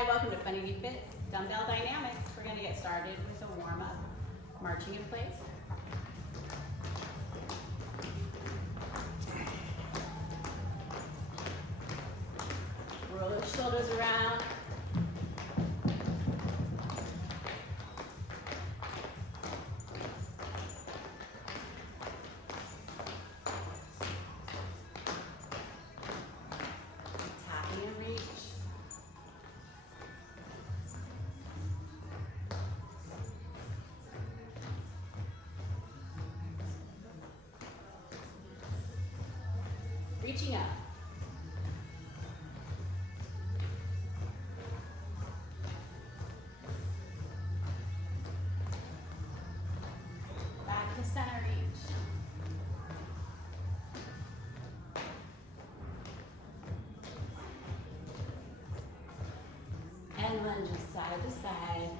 Hi, welcome to FunityFit, Dumbbell-Dynamics. We're going to get started with a warm-up. Marching in place. Roll those shoulders around. Tapping and reach. Reaching up. Back to center reach. And lunges side to side.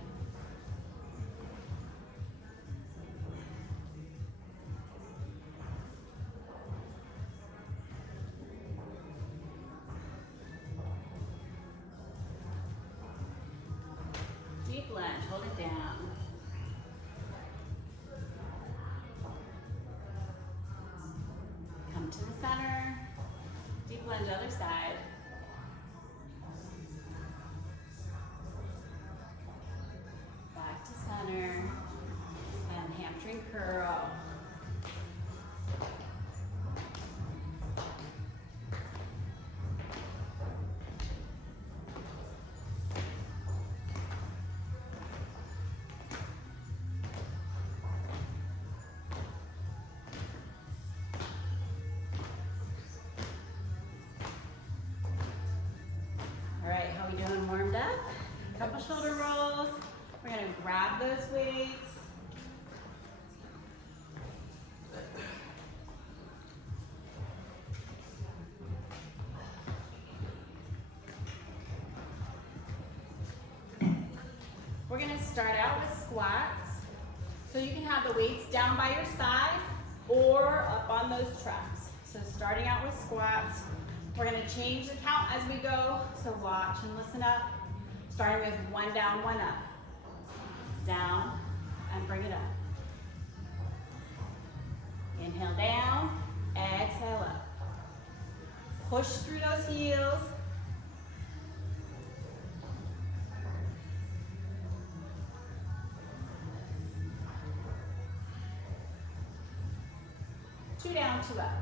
Deep lunge, hold it down. Come to the center. Deep lunge, other side. Back to center. And hamstring curl. All right, how we doing warmed up? A couple shoulder rolls. We're gonna grab those weights. We're gonna start out with squats. So you can have the weights down by your side or up on those tracks. So starting out with squats. We're gonna change the count as we go, so watch and listen up. Starting with 1 down, 1 up. Down, and bring it up. Inhale down, exhale up. Push through those heels. Two down, 2 up.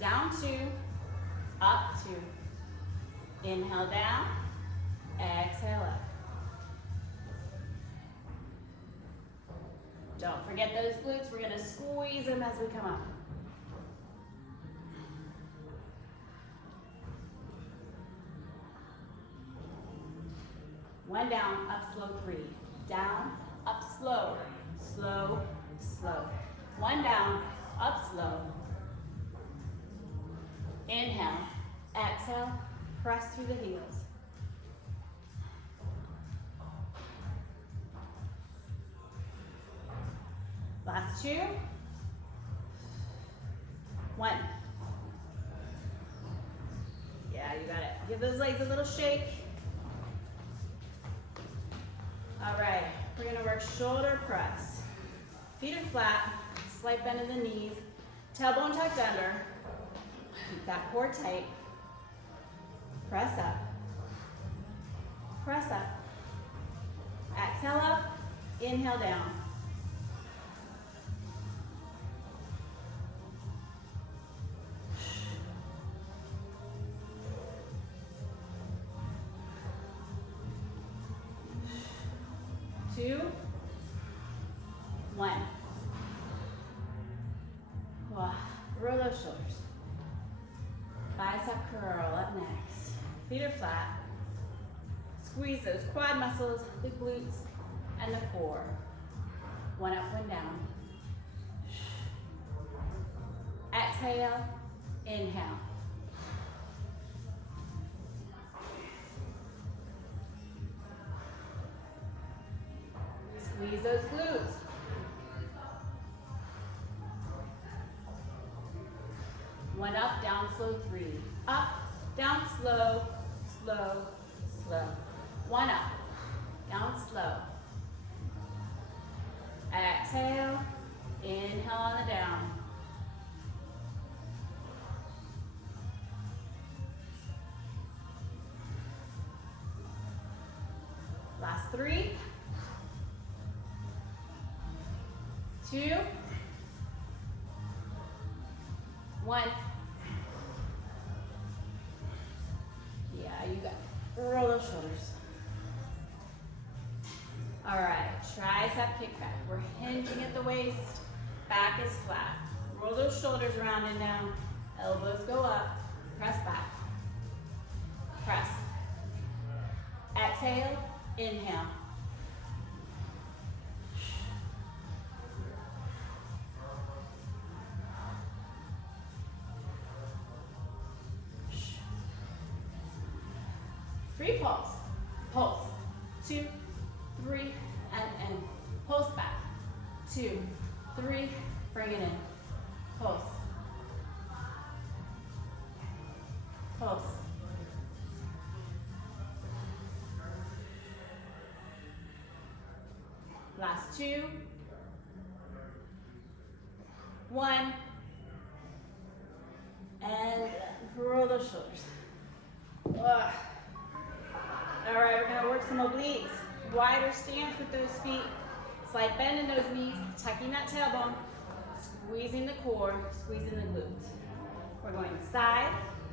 Down 2, up 2. Inhale down, exhale up. Don't forget those glutes. We're gonna squeeze them as we come up. One down, up slow 3. Down, up slow, slow, slow. One down, up slow. Inhale, exhale, press through the heels. Last 2. 1. Yeah, you got it. Give those legs a little shake. All right, we're gonna work shoulder press. Feet are flat, slight bend in the knees, tailbone tucked under. Keep that core tight. Press up. Press up. Exhale up. Inhale down. Two. 1. Wow. Roll those shoulders. Bicep curl up next. Feet are flat. Squeeze those quad muscles, the glutes, and the core. 1 up, 1 down. Exhale, inhale. Squeeze those glutes. One up, down slow, 3. Up, Down slow, slow, slow. One up. Down slow. Exhale. Inhale on the down. Last 3, 2, 1. Yeah, you got it. Roll those shoulders. All right, tricep kickback. We're hinging at the waist. Back is flat. Roll those shoulders around and down. Elbows go up. Press back. Press. Exhale. Inhale. Three pulse. Pulse. 2, 3, and pulse back. 2, 3, bring it in. Pulse. Pulse. Last 2, 1, and roll those shoulders. Ugh. All right, we're gonna work some obliques. Wider stance with those feet. Slight bend in those knees, tucking that tailbone, squeezing the core, squeezing the glutes. We're going side,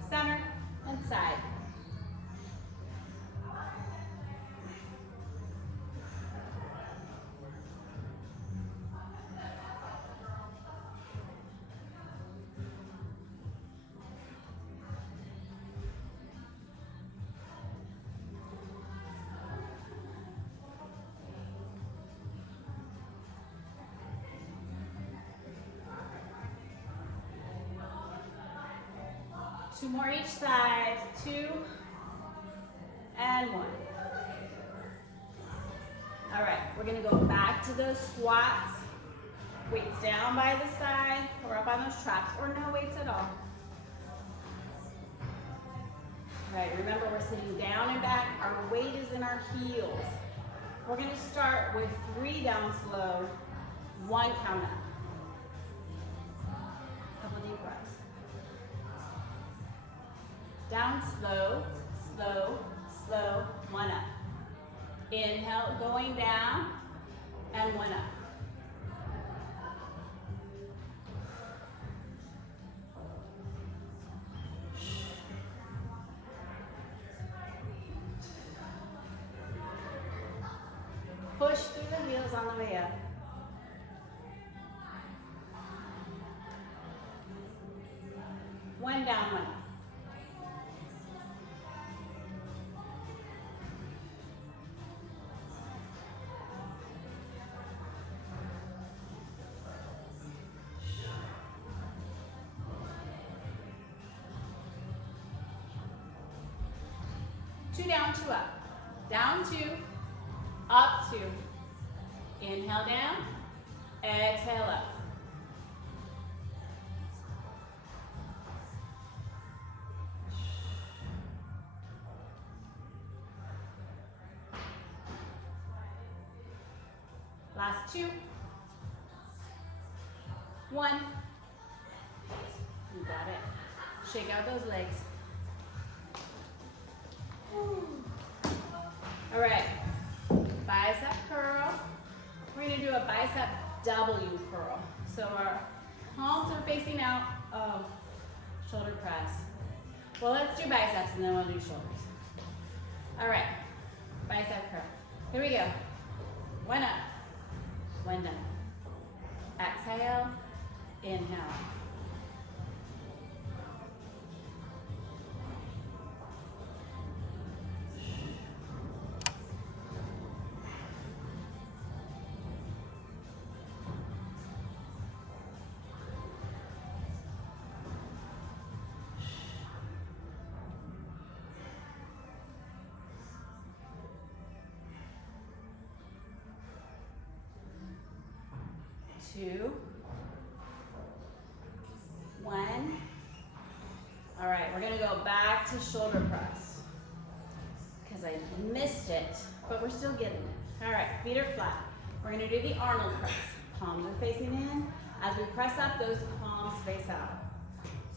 center, and side. Two more each side, 2 and 1. All right, we're gonna go back to those squats. Weights down by the side or up on those traps, or no weights at all. All right, remember we're sitting down and back. Our weight is in our heels. We're gonna start with 3 down slow, 1 count up. Couple deep breaths. Down slow, slow, slow, 1 up. Inhale, going down, and 1 up. Push through the heels on the way up. One down, 1 up. Two down, 2 up. Down 2, up 2. Inhale down, exhale up. Last 2, 1. You got it. Shake out those legs. All right, bicep curl. We're gonna do a bicep W curl. So our palms are facing out. Oh, shoulder press. Well, let's do biceps and then we'll do shoulders. All right, bicep curl. Here we go. 1 up, 1 down. Exhale, inhale. Two, 1. All right, right, we're gonna go back to shoulder press because I missed it, but we're still getting it. All right, feet are flat. We're gonna do the Arnold press. Palms are facing in. As we press up, those palms face out.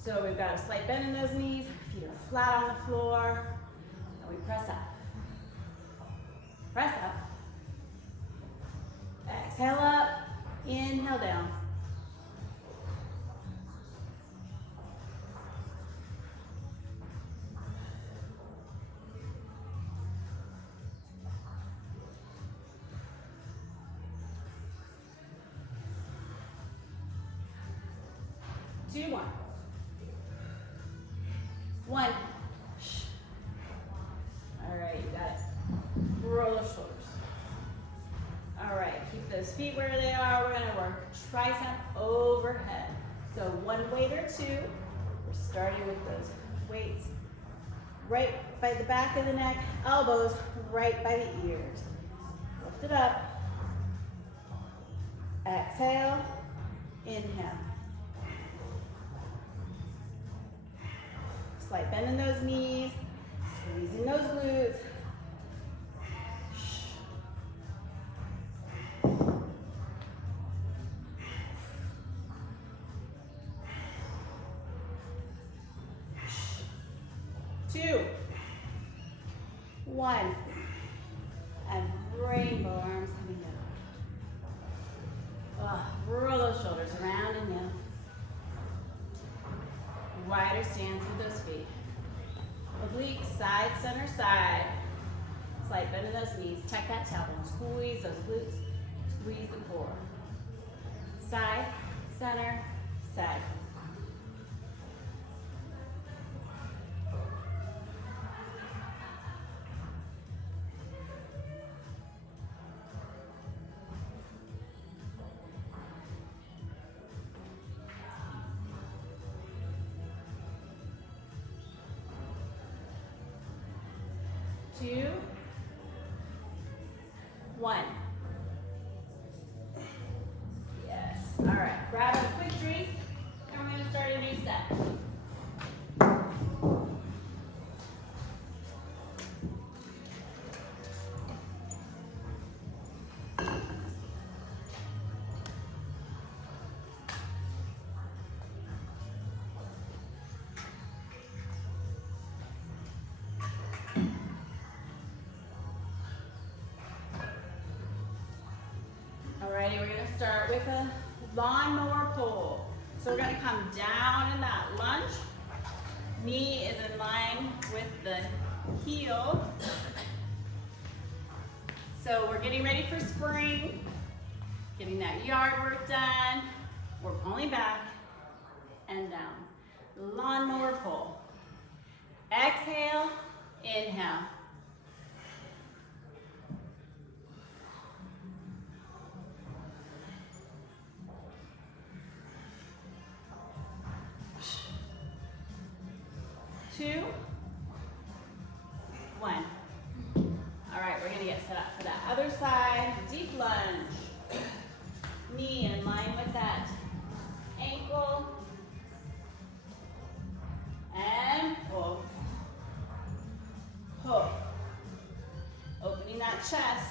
So we've got a slight bend in those knees, feet are flat on the floor, and we press up. Press up. Exhale up, inhale down. Two, one. One. All right, you got it. Roll those shoulders. All right, keep those feet where they are. We're gonna work tricep overhead. So one weight or two. We're starting with those weights right by the back of the neck, elbows right by the ears. Lift it up. Exhale, inhale. Slight bend in those knees, squeezing those glutes. Two, one, and rainbow arms coming down. Roll those shoulders around and down. Wider stance with those feet. Obliques, side, center, side. Slight bend in those knees. Check that tailbone. Squeeze those glutes. Squeeze the core. Side, center, side. Two, one. Yes. All right. Grab a quick drink, and we're going to start a new set. Alrighty, we're going to start with a lawnmower pull. So we're going to come down in that lunge. Knee is in line with the heel. So we're getting ready for spring, getting that yard work done. We're pulling back and down. Lawnmower pull. Exhale, inhale. Two, one. All right, we're gonna get set up for that other side. Deep lunge. Knee in line with that ankle. And pull. Pull. Opening that chest.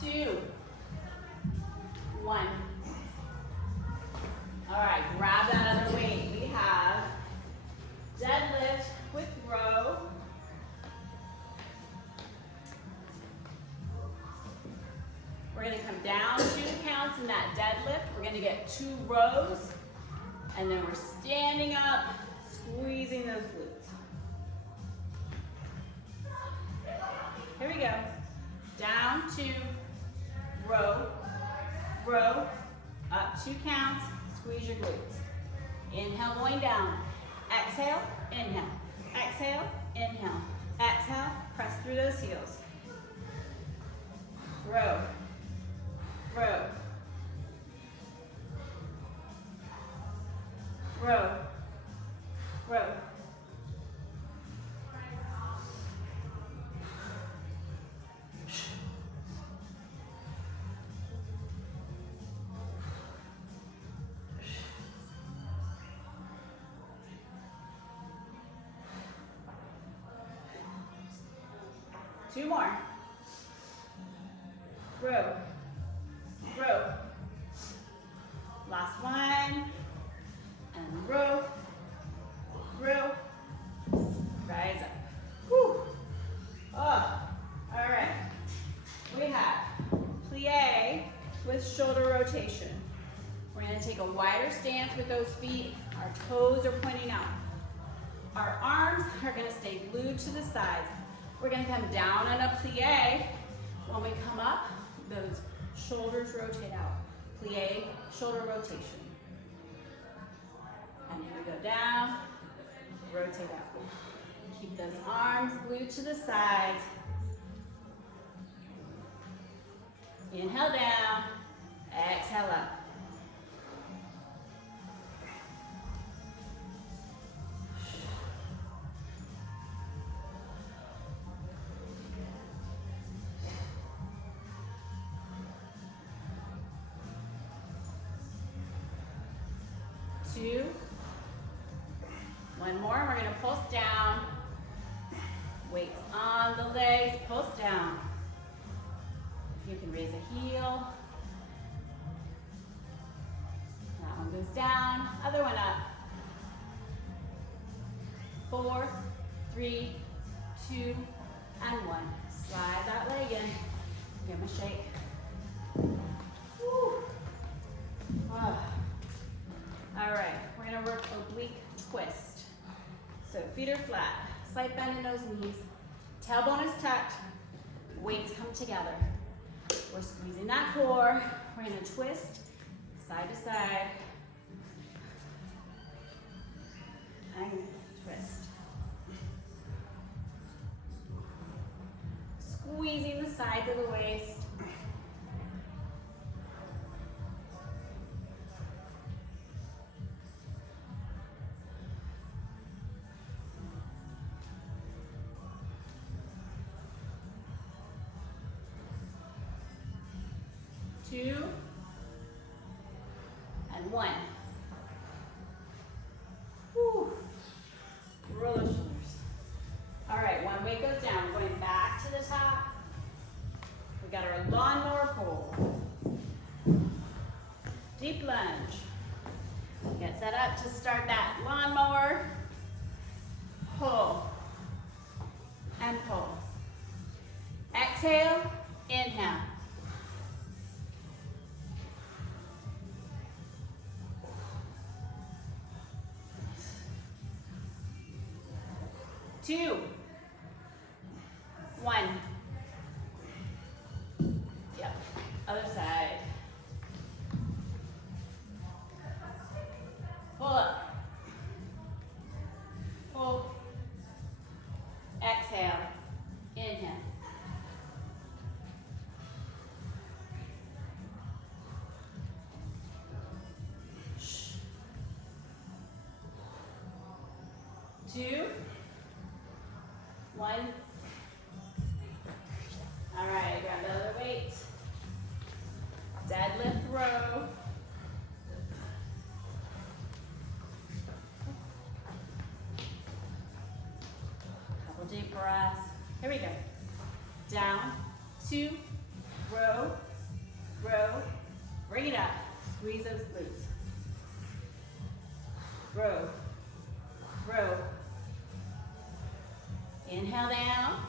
Two, one. All right, grab that other weight. We have deadlift with row. We're gonna come down 2 counts in that deadlift. We're gonna get 2 rows, and then we're standing up, squeezing those glutes. Here we go. Down 2. Row, row, up 2 counts, squeeze your glutes. Inhale, going down. Exhale, inhale. Exhale, inhale. Exhale, press through those heels. Row, row, row, row. 2 more. Row, row. Last one. And row, row. Rise up. Whew. Oh, all right. We have plie with shoulder rotation. We're going to take a wider stance with those feet. Our toes are pointing out. Our arms are going to stay glued to the sides. We're going to come down on a plie. When we come up, those shoulders rotate out. Plie, shoulder rotation. And here we go down, rotate out. Keep those arms glued to the sides. Inhale down, exhale up. Two. One more, we're gonna pulse down. Weights on the legs, pulse down. You can raise a heel. That one goes down, other one up. 4, 3, 2, and 1. Slide that leg in. Give them a shake. Woo. Oh. All right, we're gonna work oblique twist. So feet are flat, slight bend in those knees. Tailbone is tucked, weights come together. We're squeezing that core. We're gonna twist side to side. And twist. Squeezing the sides of the waist. Two, and 1. Whew. Roll those shoulders. All right, one weight goes down. We're going back to the top. We got our lawnmower pole. Deep lunge. Get set up to start that lawnmower. Pull and pull. Exhale, inhale. Two, 1. Yep, other side. Pull up. Pull. Exhale. Inhale. Shh. 2, 1. All right, grab the other weight. Deadlift row. Couple deep breaths. Here we go. Down, 2, row, row. Bring it up. Squeeze those glutes. Row, row. Inhale down,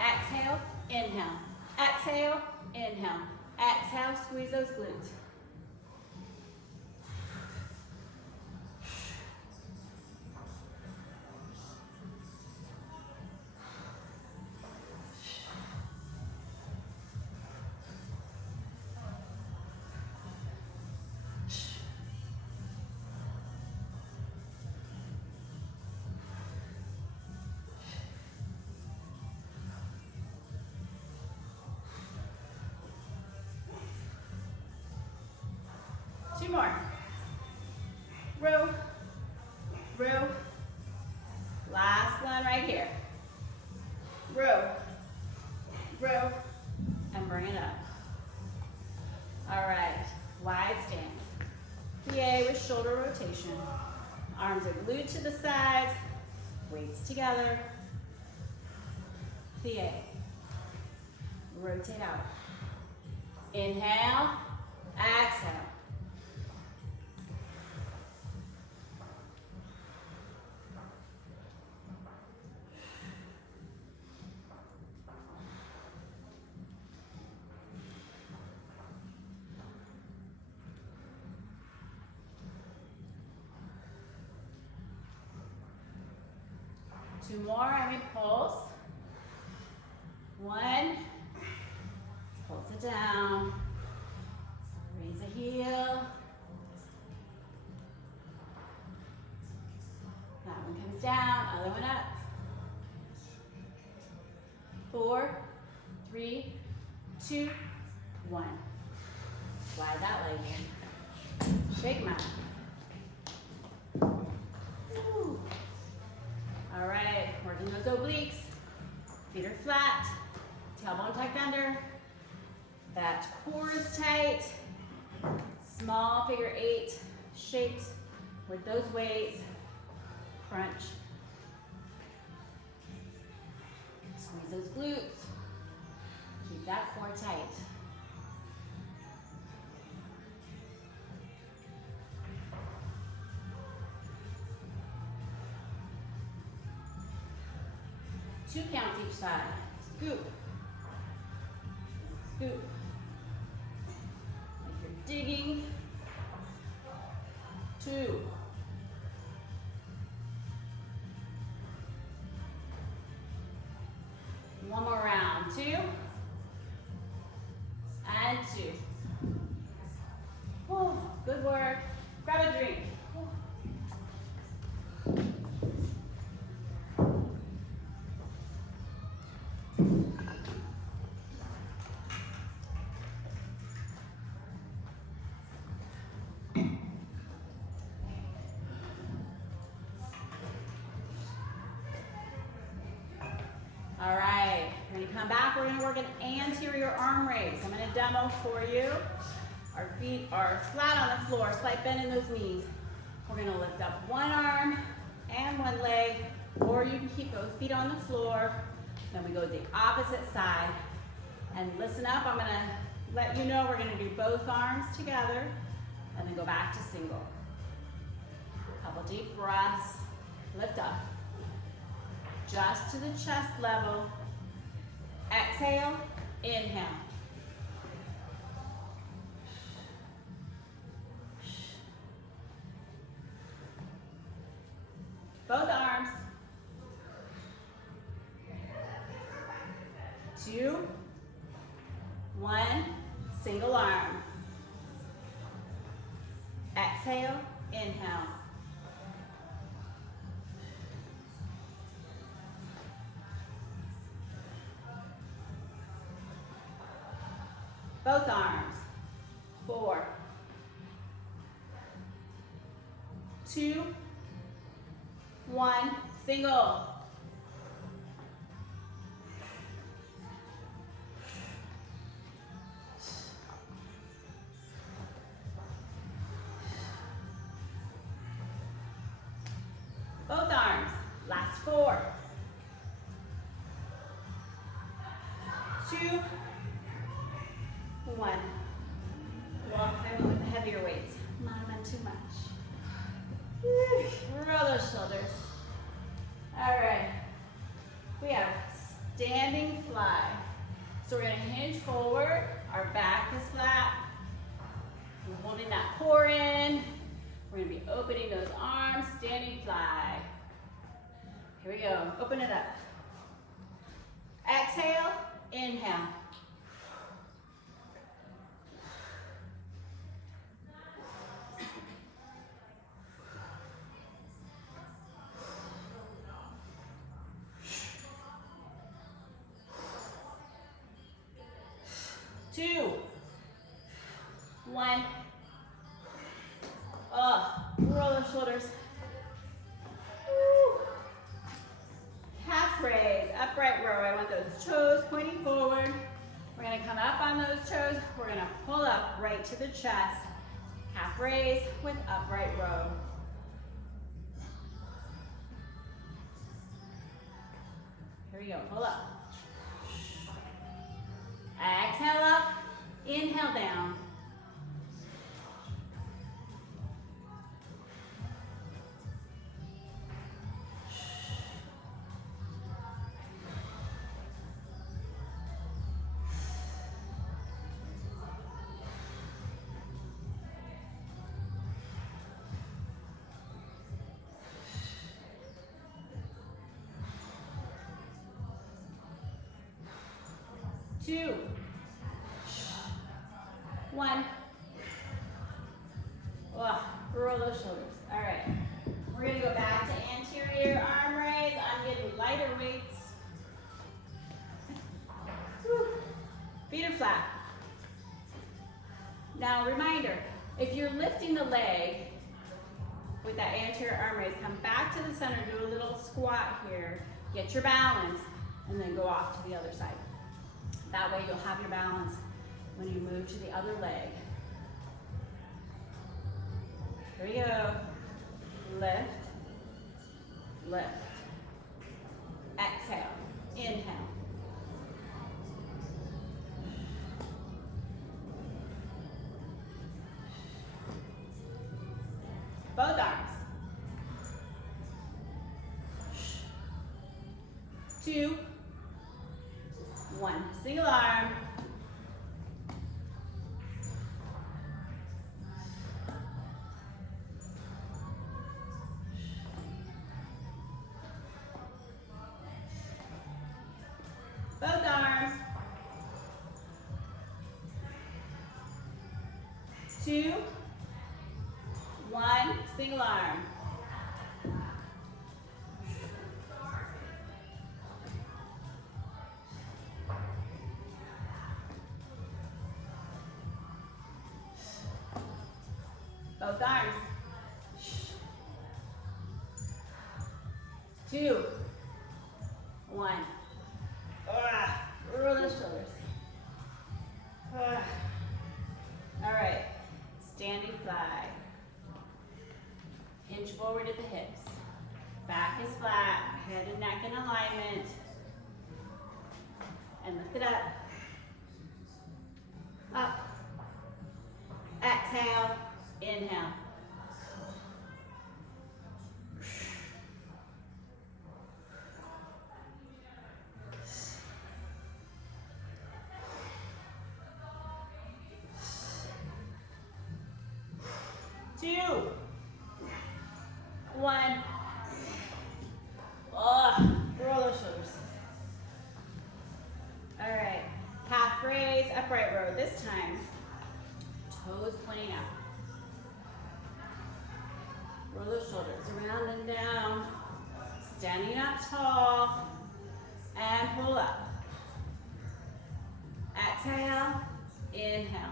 exhale, inhale, exhale, inhale, exhale, squeeze those glutes. Two more. Row, row. Last one right here. Row, row, and bring it up. All right, wide stance. Plie with shoulder rotation. Arms are glued to the sides, weights together. Plie. rotate out. Inhale, exhale. Two more and we pulse. One, pulse it down, raise a heel. That one comes down, other one up. 4, 3, 2, 1. Slide that leg in. Shake them out. Woo. All right, working those obliques. Feet are flat, tailbone tucked under. That core is tight. Small figure 8 shapes with those weights. Crunch. Squeeze those glutes. Keep that core tight. Two counts each side. Scoop. Scoop. Like you're digging. 2. One more round. 2. And 2. Oh, good work. Grab a drink. All right, when you come back, we're gonna work an anterior arm raise. I'm gonna demo for you. Our feet are flat on the floor, slight bend in those knees. We're gonna lift up one arm and one leg, or you can keep both feet on the floor. Then we go to the opposite side. And listen up, I'm gonna let you know we're gonna do both arms together and then go back to single. Couple deep breaths, lift up. Just to the chest level. Exhale, inhale. Both arms. 2, 1, single arm. Exhale, inhale. Both arms. 4, 2, 1, single. Both arms. Last 4, 2, 1. Well, I went with the heavier weights. Might have been too much. Roll those shoulders. All right. We have standing fly. So we're going to hinge forward. Our back is flat. We're holding that core in. We're going to be opening those arms, standing fly. Here we go. Open it up. Exhale, inhale. Two, 1. Roll those shoulders. Woo. Half raise, upright row. I want those toes pointing forward. We're gonna come up on those toes. We're gonna pull up right to the chest. Half raise with upright row. Here we go, pull up. 2, 1. Roll those shoulders. All right. We're going to go back to anterior arm raise. I'm getting lighter weights. Whew. Feet are flat. Now, reminder, if you're lifting the leg with that anterior arm raise, come back to the center, do a little squat here, get your balance, and then go off to the other side. That way you'll have your balance when you move to the other leg. Here we go. Lift, lift. Exhale, inhale. Both arms. 2, 1. Single arm. Both arms. 2, 1. Single arm. Both arms. 2, 1. Roll those shoulders. All right. Standing fly. Hinge forward at the hips. Back is flat. Head and neck in alignment. And lift it up. Up. Exhale. Inhale. Two, 1. Roll those shoulders. All right, calf raise, upright row. This time, toes pointing out. Roll those shoulders around and down. Standing up tall, and pull up. Exhale, inhale.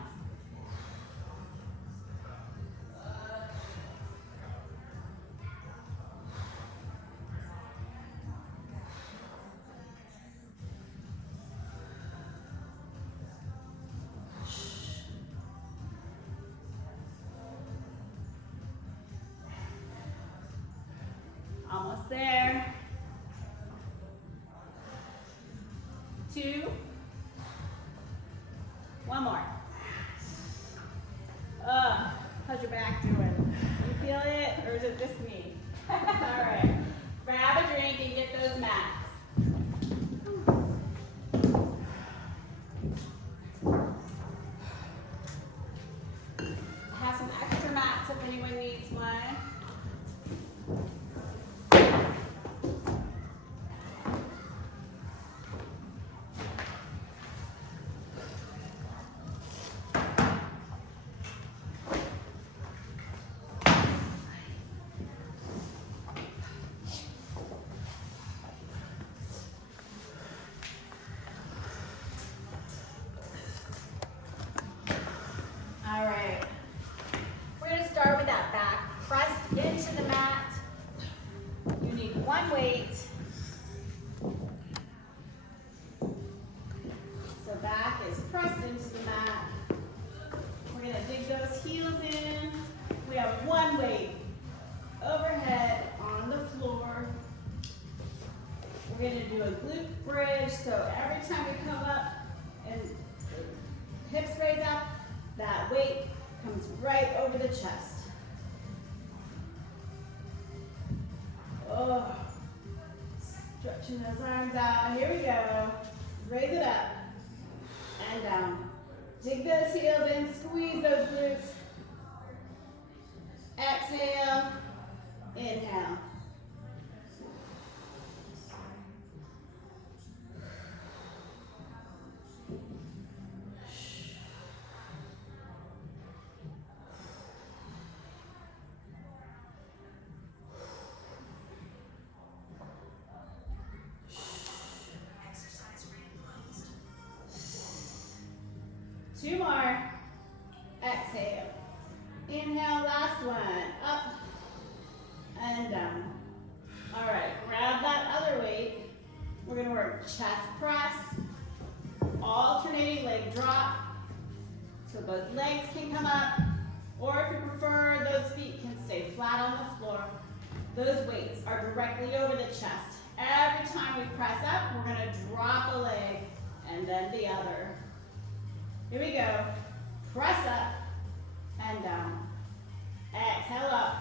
Almost there. 2. 1 more. How's your back doing? You feel it, or is it just me? All right. Grab a drink and get those mats. I have some extra mats if anyone needs one. All right, we're going to start with that back pressed into the mat. You need 1 weight. So back is pressed into the mat. We're going to dig those heels in. We have 1 weight overhead on the floor. We're going to do a glute bridge. So every time we come up and hips raise up, that weight comes right over the chest. Stretching those arms out. Here we go. Raise it up and down. Dig those heels in, squeeze those glutes. Exhale, inhale. exhale. Inhale, last one. Up and down. All right, grab that other weight. We're gonna work chest press, alternating leg drop. So both legs can come up, or if you prefer, those feet can stay flat on the floor. Those weights are directly over the chest. Every time we press up, we're gonna drop a leg and then the other. Here we go. Press up and down. Exhale up,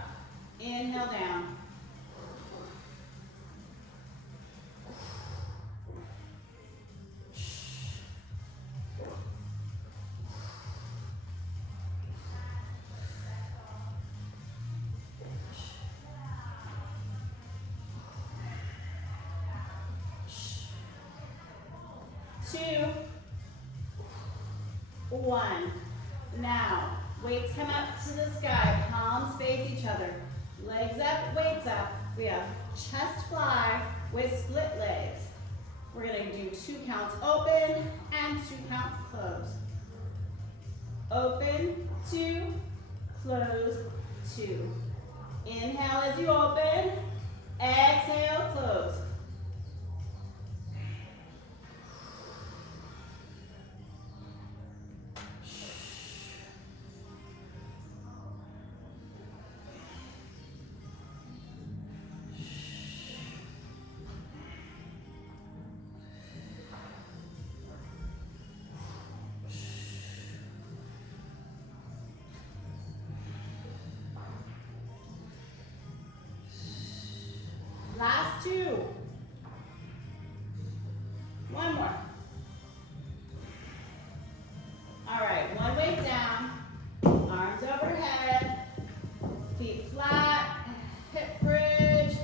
inhale down. Two, one. Now, weights come up to the sky, palms face each other. Legs up, weights up. We have chest fly with split legs. We're gonna do 2 counts open and 2 counts close. Open, 2, close, 2. Inhale as you open, exhale, close. Last 2. One more. All right, one weight down, arms overhead, feet flat, hip bridge,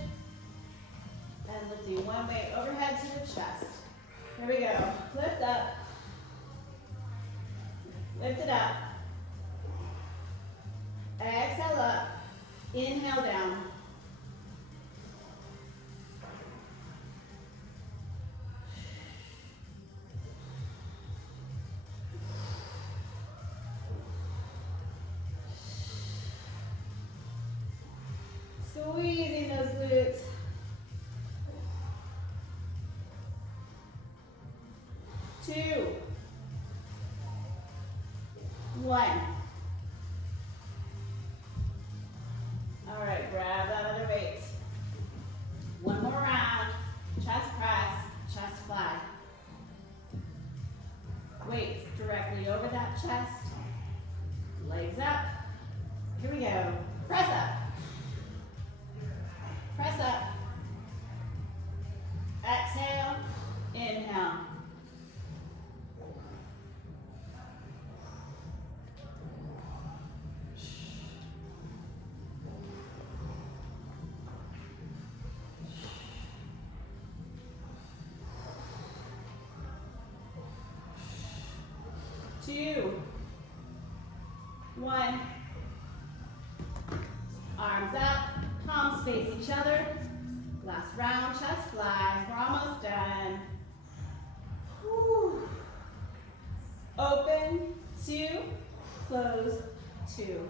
and lifting one weight overhead to the chest. Here we go. Lift up, lift it up, exhale up, inhale down. Squeezing those glutes. Two, one. All right, grab that other weight. One more round. Chest press, chest fly. Weights directly over that chest. Legs up. Here we go. Press up. Press up. Exhale. Inhale. Two, one. Arms up, palms face each other. Last round, chest fly. We're almost done. Whew. Open, 2, close, 2.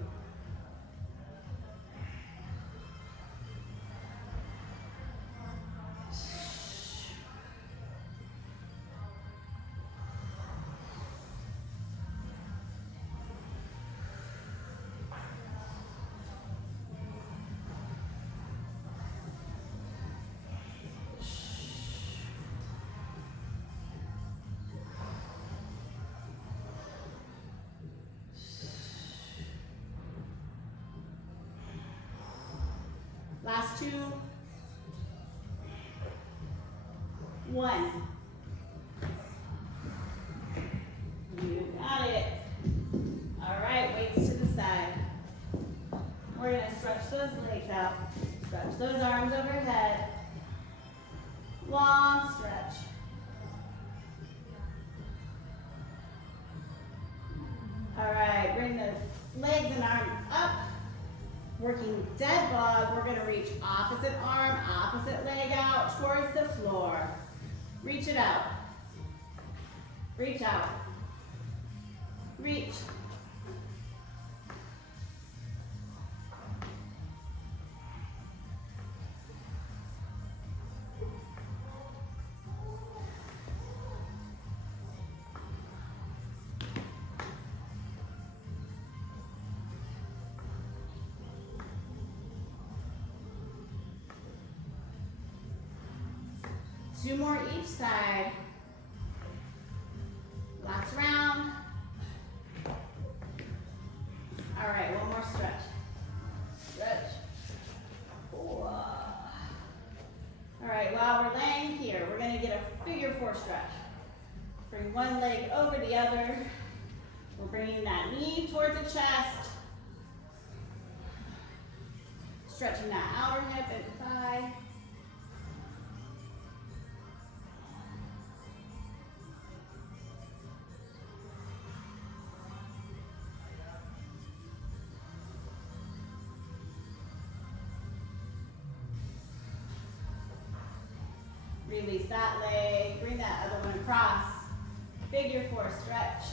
Last 2, 1. You got it. All right, weights to the side. We're gonna stretch those legs out. Stretch those arms overhead. Long stretch. All right, bring those legs and arms up. Working dead bug, we're going to reach opposite arm, opposite leg out towards the floor. Reach it out. Reach out. Reach. 2 more each side. Last round. All right, one more stretch. Stretch. All right, while we're laying here, we're gonna get a figure 4 stretch. Bring one leg over the other. We're bringing that knee towards the chest. Stretching that outer hip and thigh. Release that leg, bring that other one across. Figure 4 stretch.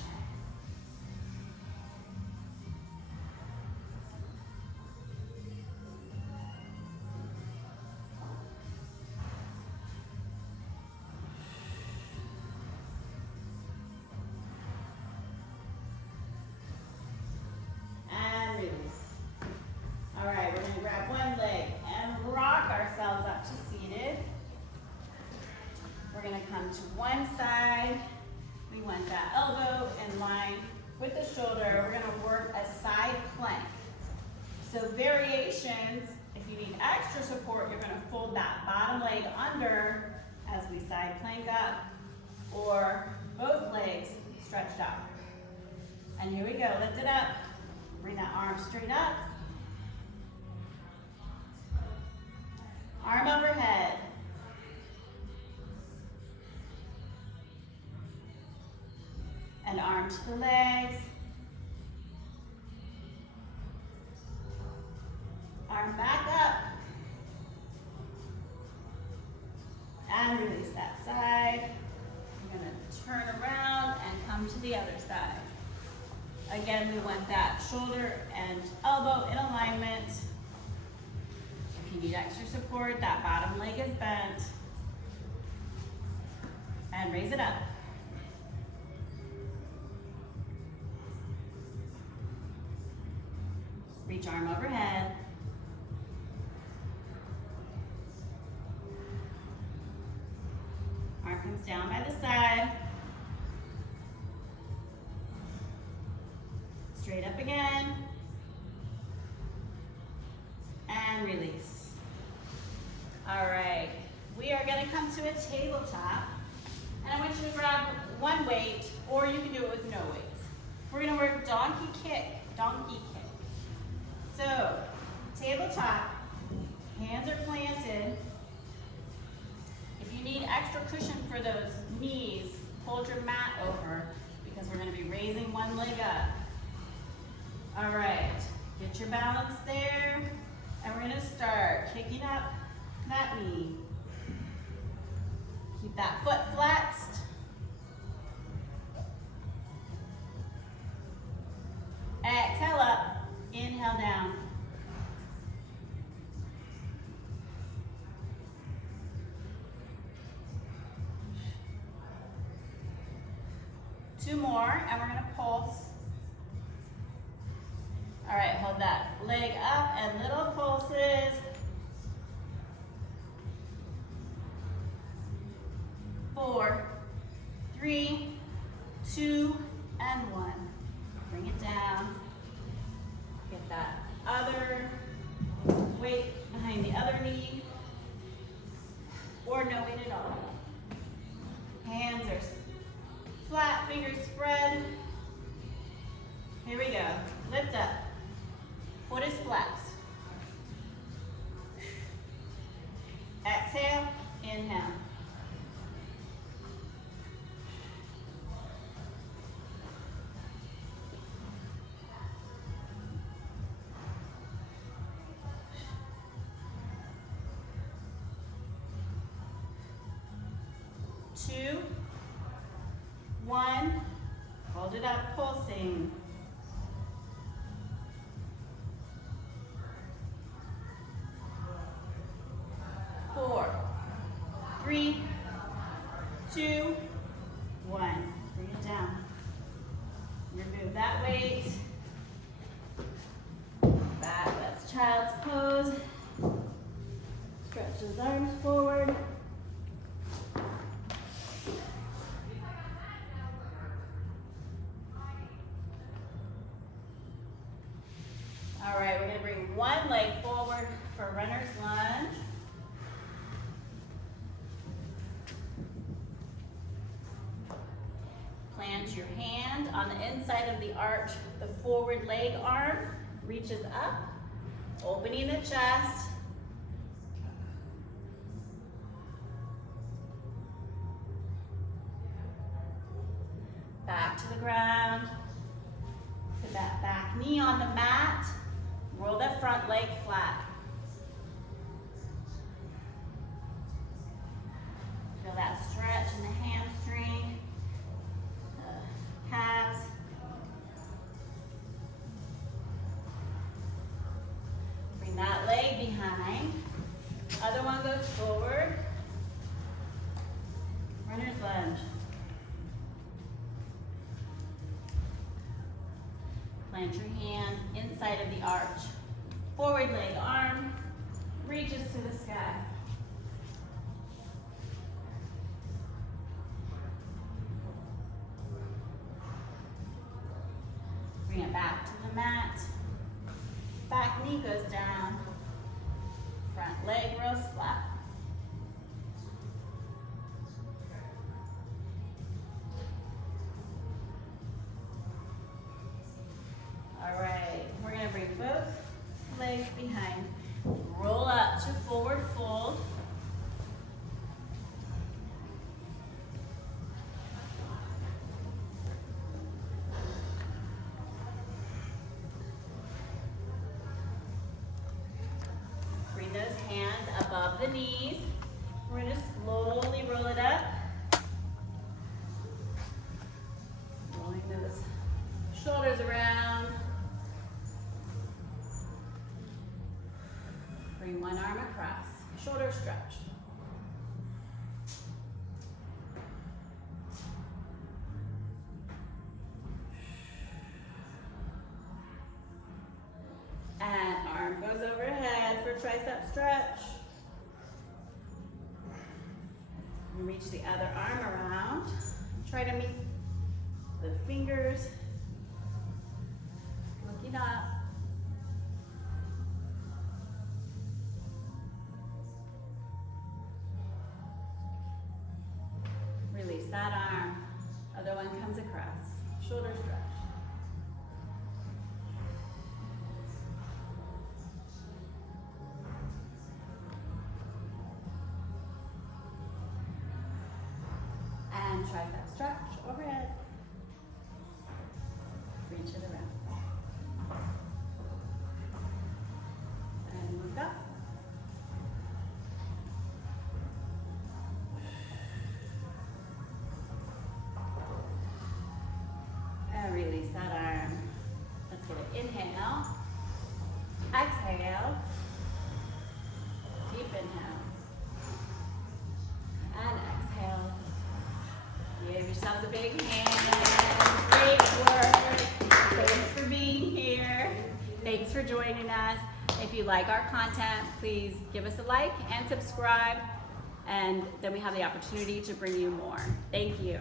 And release. All right, we're going to grab one leg and rock ourselves up to seated. We're going to come to one side. We want that elbow in line with the shoulder. We're going to work a side plank. So variations, if you need extra support, you're going to fold that bottom leg under as we side plank up, or both legs stretched out. And here we go, lift it up. Bring that arm straight up. Arm overhead. And arm to the legs. Arm back up. And release that side. We're going to turn around and come to the other side. Again, we want that shoulder and elbow in alignment. If you need extra support, that bottom leg is bent. And raise it up. Reach arm overhead. Arm comes down by the side. Straight up again. And release. All right, we are gonna come to a tabletop. And I want you to grab one weight, or you can do it with no weights. We're gonna work donkey kick, donkey kick. So, tabletop, hands are planted. If you need extra cushion for those knees, fold your mat over, because we're gonna be raising one leg up. All right, get your balance there, and we're gonna start kicking up that knee. Keep that foot flexed. Exhale up, inhale down. Two more, and we're gonna pulse. All right, hold that leg up and little pulses. 4, 3, 2, and 1. Bring it down. Get that other weight behind the other knee, or no weight at all. Hands are flat, fingers spread. Here we go. Lift up. Foot is flexed. Exhale, inhale. Two, 1, hold it up, pulsing. 4, 3, 2, 1. Bring it down. Remove that weight. Back, that's child's pose. Stretch those arms forward. All right, we're gonna bring one leg forward for runner's lunge. Plant your hand on the inside of the arch. The forward leg arm reaches up, opening the chest. Back to the ground. Put that back knee on the mat. Roll that front leg flat. Feel that stretch in the hamstring, the calves. Bring that leg behind. Other one goes forward. Runner's lunge. Plant your hand inside of the arch. Forward leg arm reaches to the sky. Bring it back to the mat. Back knee goes down. Front leg rolls flat. All right, we're gonna bring both legs behind. Roll up to forward fold. Bring those hands above the knees. We're gonna slowly roll it up. Rolling those shoulders around. Bring one arm across, shoulder stretch. And arm goes overhead for tricep stretch. And reach the other arm around. Try to meet the fingers. Looking up. Release that arm. Other one comes across. Shoulder stretch. And tricep stretch overhead. Reach it around. And look up. And release that arm. Let's get it. Inhale. Exhale. Deep inhale. And exhale. Give yourselves a big hand. Great work. Thanks for being here. Thanks for joining us. If you like our content, please give us a like and subscribe. And then we have the opportunity to bring you more. Thank you.